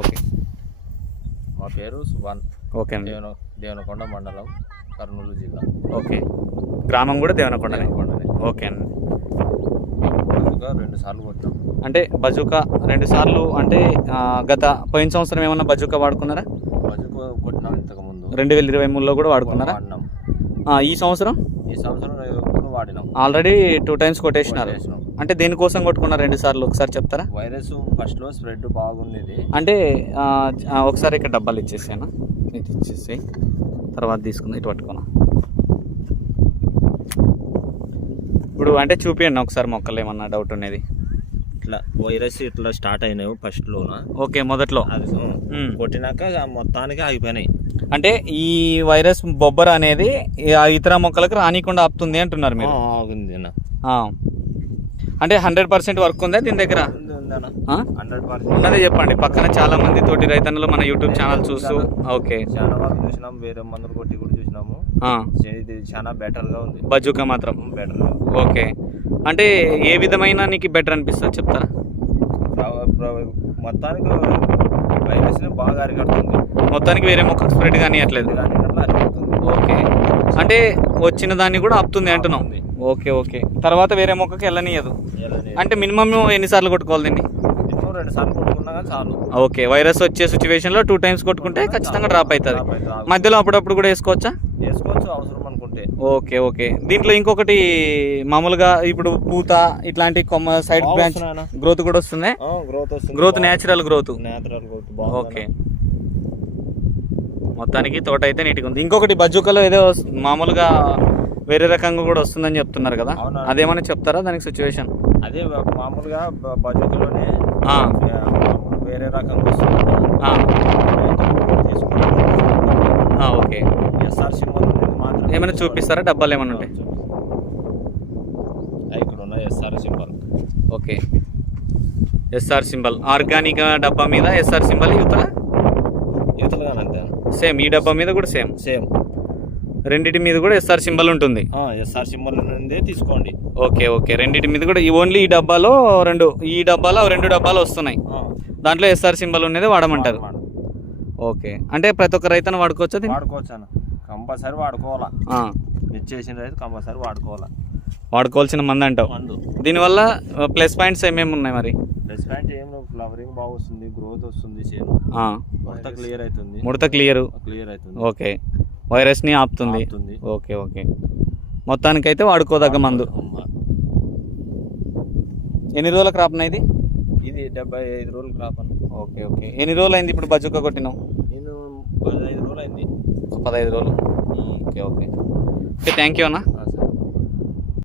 Okay. మా పేరు Subhan. Okay అండి. దేవనకొండ మండలం, కర్నూలు జిల్లా. ఓకే. గ్రామం కూడా దేవనకొండనే. దేవనకొండనే. ఓకే అండి. బజుకా 2 సార్లు కొట్టాం. అంటే బజూకా 2 సార్లు అంటే గత పోయిన సంవత్సరం ఏమన్నా బజూకా వాడుకున్నారా? బజుకా కొట్టినాం ఇంతకుముందు. 2023లో కూడా వాడుకున్నారా? వాడినాం. ఈ సంవత్సరం ఎప్పుడు వాడినాం. Already 2 times కొట్టేసినారు. అంటే దేనికోసం కొట్టుకున్నారు 2 సార్లు ఒకసారి చెప్తారా? వైరస్ ఫస్ట్లో స్ప్రెడ్ బాగుంది. అంటే ఒకసారి ఇక్కడ డబ్బాలు ఇచ్చేసాను, ఇటు ఇచ్చేసి తర్వాత తీసుకుందాం. ఇటు పట్టుకున్నా. ఇప్పుడు అంటే చూపియండి ఒకసారి మొక్కలు ఏమన్నా డౌట్ ఉన్నది. ఇట్లా వైరస్ ఇట్లా స్టార్ట్ అయినాయి ఫస్ట్లోన. ఓకే, మొదట్లో అది కొట్టినాక మొత్తానికి ఆగిపోయినాయి. అంటే ఈ వైరస్ బొబ్బర అనేది ఇతర మొక్కలకు రానికుండా ఆపుతుంది అంటున్నారు మీరు? ఆగుంది. అంటే 100% వర్క్ ఉందా దీని దగ్గర? 100% ఉన్నదే చెప్పండి. పక్కన చాలా మంది తోటి రైతన్నులు మన యూట్యూబ్ ఛానల్ చూస్తూ. ఓకే, చాలా వరకు చూసినాం, వేరే మందులు కొట్టి కూడా చూసినాము. ఇది చాలా బెటర్గా ఉంది బజూకా మాత్రం. బెటర్గా. ఓకే, అంటే ఏ విధమైన నీకు బెటర్ అనిపిస్తుంది చెప్తారా? మొత్తానికి వైరస్ని బాగా అరికడుతుంది. మొత్తానికి వేరే మొక్కకు స్ప్రెడ్ కానీ అట్లేదు. ఓకే, అంటే వచ్చిన దాన్ని కూడా ఆపుతుంది అంటున్నాం. Okay okay. తర్వాత వేరే మొక్కకి వెళ్ళనియదు. అంటే మినిమం ఎన్నిసార్లు కొట్టుకోవాలి దీన్ని? 2 సార్లు కొట్టుకున్నా చాలు. ఓకే, వైరస్ వచ్చే సిచ్యువేషన్లో 2 టైమ్స్ కొట్టుకుంటే ఖచ్చితంగా డ్రాప్ అవుతుంది. మధ్యలో అప్పుడప్పుడు కూడా వేసుకోవచ్చు అవసరం అనుకుంటే. Okay okay. దీంట్లో ఇంకొకటి మామూలుగా ఇప్పుడు పూత ఇట్లాంటి కొమ్మ సైడ్ బ్రాంచ్ గ్రోత్ కూడా వస్తుంది. Growth natural growth. ఓకే, మొత్తానికి తోట అయితే నీట్గా ఉంది. ఇంకొకటి బజూకాలో ఏదో మామూలుగా వేరే రకంగా కూడా వస్తుందని చెప్తున్నారు కదా, అదేమన్నా చెప్తారా దానికి సిచ్యువేషన్? అదే మామూలుగా బజూకాలోనే వేరే రకంగా వస్తుంది. ఓకే, ఎస్ఆర్ సింబల్ మాత్రం ఏమైనా చూపిస్తారా? డబ్బాలు ఏమైనా ఉంటాయి ఇక్కడ ఉన్న SR symbol. Okay, SR symbol organic డబ్బా మీద ఎస్ఆర్ సింబల్ యువతలుగానంతే సేమ్. ఈ డబ్బా మీద కూడా సేమ్. రెండింటి మీద కూడా ఎస్ఆర్ సింబల్ ఉంటుంది. ఎస్ఆర్ సింబల్ నుండే తీసుకోండి. Okay okay. రెండింటి మీద కూడా ఓన్లీ ఈ డబ్బాలో ఈ డబ్బాలో 2 డబ్బాలు వస్తున్నాయి. దాంట్లో ఎస్ఆర్ సింబల్ ఉన్నది వాడమంటారు. ఓకే, అంటే ప్రతి ఒక్క రైతు వాడుకోవచ్చు. వాడుకోవచ్చు అన్న, కంపల్సరీ వాడుకోవాలా. ఇచ్చేసిన రైతు కంపల్సరీ వాడుకోవాలా. వాడుకోవాల్సిన మందు అంటావు. దీనివల్ల ప్లస్ పాయింట్స్ ఏమేమి ఉన్నాయి మరి? ప్లస్ పాయింట్ ఏం ఫ్లవరింగ్ బాగా వస్తుంది, గ్రోత్ వస్తుంది, ముడత క్లియర్ అవుతుంది. ముడత క్లియర్ అవుతుంది. ఓకే, వైరస్ని ఆపుతుంది. Okay okay. మొత్తానికైతే వాడుకోదగ్గ మందు. ఎన్ని రోజుల క్రాప్ ఇది? ఇది 75 రోజుల క్రాప్ అన్న. Okay okay. ఎన్ని రోజులు అయింది ఇప్పుడు బజూకా కొట్టినావు? నేను 15 రోజులు అయింది. 15 రోజులు. Okay okay. థ్యాంక్ యూ అన్న.